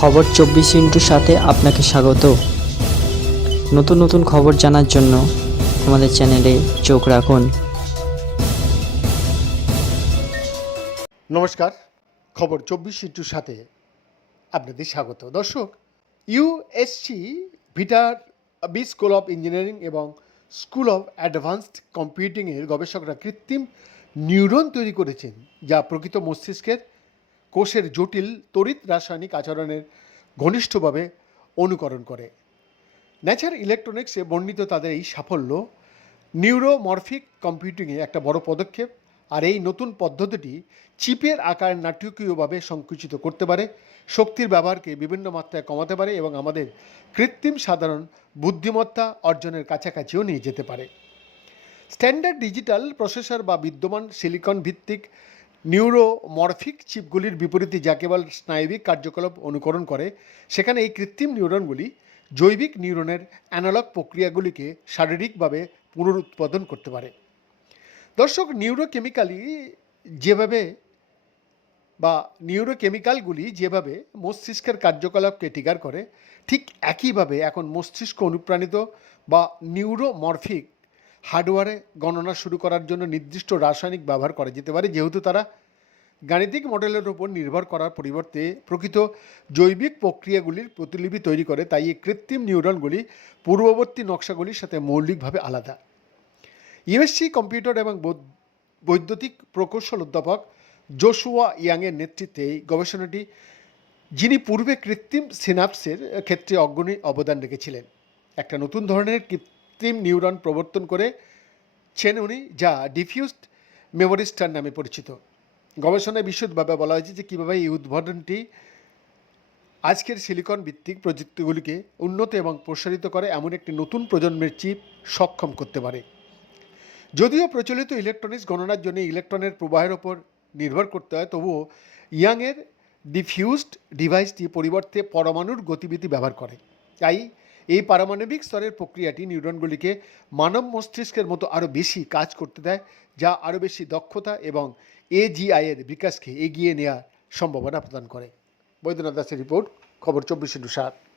খবর চব্বিশ ইন্টুর সাথে আপনাকে স্বাগত। নতুন নতুন খবর জানার জন্য আমাদের চ্যানেলে চোখ রাখুন। নমস্কার, খবর চব্বিশ ইন্টুর সাথে আপনাদের স্বাগত। দর্শক USC Viterbi school of engineering এবং স্কুল অফ অ্যাডভান্সড কম্পিউটিংয়ের গবেষকরা কৃত্রিম নিউরন তৈরি করেছেন, যা প্রকৃত মস্তিষ্কের কোষের জটিল, তড়িৎ রাসায়নিক আচরণের ঘনিষ্ঠভাবে অনুকরণ করে। ন্যাচার ইলেকট্রনিক্সে বর্ণিত তাদের এই সাফল্য নিউরোমরফিক কম্পিউটিংয়ে একটা বড় পদক্ষেপ, আর এই নতুন পদ্ধতিটি চিপের আকার নাটকীয়ভাবে সংকুচিত করতে পারে, শক্তির ব্যবহারকে বিভিন্ন মাত্রায় কমাতে পারে এবং আমাদের কৃত্রিম সাধারণ বুদ্ধিমত্তা অর্জনের কাছাকাছিও নিয়ে যেতে পারে। স্ট্যান্ডার্ড ডিজিটাল প্রসেসর বা বিদ্যমান সিলিকন ভিত্তিক নিউরোমরফিক চিপগুলির বিপরীতে যা কেবল স্নায়বিক কার্যকলাপ অনুকরণ করে, সেখানে এই কৃত্রিম নিউরনগুলি জৈবিক নিউরনের অ্যানালগ প্রক্রিয়াগুলিকে শারীরিকভাবে পুনরুৎপাদন করতে পারে। দর্শক নিউরোকেমিক্যালি যেভাবে বা নিউরোকেমিক্যালগুলি যেভাবে মস্তিষ্কের কার্যকলাপকে টিকার করে, ঠিক একইভাবে এখন মস্তিষ্ক অনুপ্রাণিত বা নিউরোমরফিক হার্ডওয়্যারে গণনা শুরু করার জন্য নির্দিষ্ট রাসায়নিক ব্যবহার করা যেতে পারে, যেহেতু তারা গাণিতিক মডেলের উপর নির্ভর করার পরিবর্তে প্রকৃত জৈবিক প্রক্রিয়াগুলির প্রতিলিপি তৈরি করে, তাই এই কৃত্রিম নিউরনগুলি পূর্ববর্তী নকশাগুলির সাথে মৌলিকভাবে আলাদা। ইউএসসি কম্পিউটার এবং বৈদ্যুতিক প্রকৌশল অধ্যাপক জোশুয়া ইয়াংয়ের নেতৃত্বে এই গবেষণাটি, যিনি পূর্বে কৃত্রিম সিনাপসের ক্ষেত্রে অগ্রণী অবদান রেখেছিলেন। একটা নতুন ধরনের কৃত্রিম নিউরন প্রবর্তন করে উনি, যা ডিফিউজড মেমোরি স্টার নামে পরিচিত। গবেষণায় বিশদভাবে বলা হয়েছে যে কীভাবে এই উদ্ভাবনটি আজকের সিলিকন ভিত্তিক প্রযুক্তিগুলিকে উন্নত এবং প্রসারিত করে এমন একটি নতুন প্রজন্মের চিপ সক্ষম করতে পারে। যদিও প্রচলিত ইলেকট্রনিক্স গণনার জন্য ইলেকট্রনের প্রবাহের ওপর নির্ভর করতে হয়, তবুও ইয়াংয়ের ডিফিউজড ডিভাইসটি পরিবর্তে পরমাণুর গতিবিধি ব্যবহার করে। তাই এই পারমাণবিক স্তরের প্রক্রিয়াটি নিউরনগুলিকে মানব মস্তিষ্কের মতো আরও বেশি কাজ করতে দেয়, যা আরও বেশি দক্ষতা এবং এজিআইয়ের বিকাশকে এগিয়ে নেওয়ার সম্ভাবনা প্রদান করে। বৈদ্যনাথ দাসের রিপোর্ট, খবর চব্বিশ ইন্টু সাত।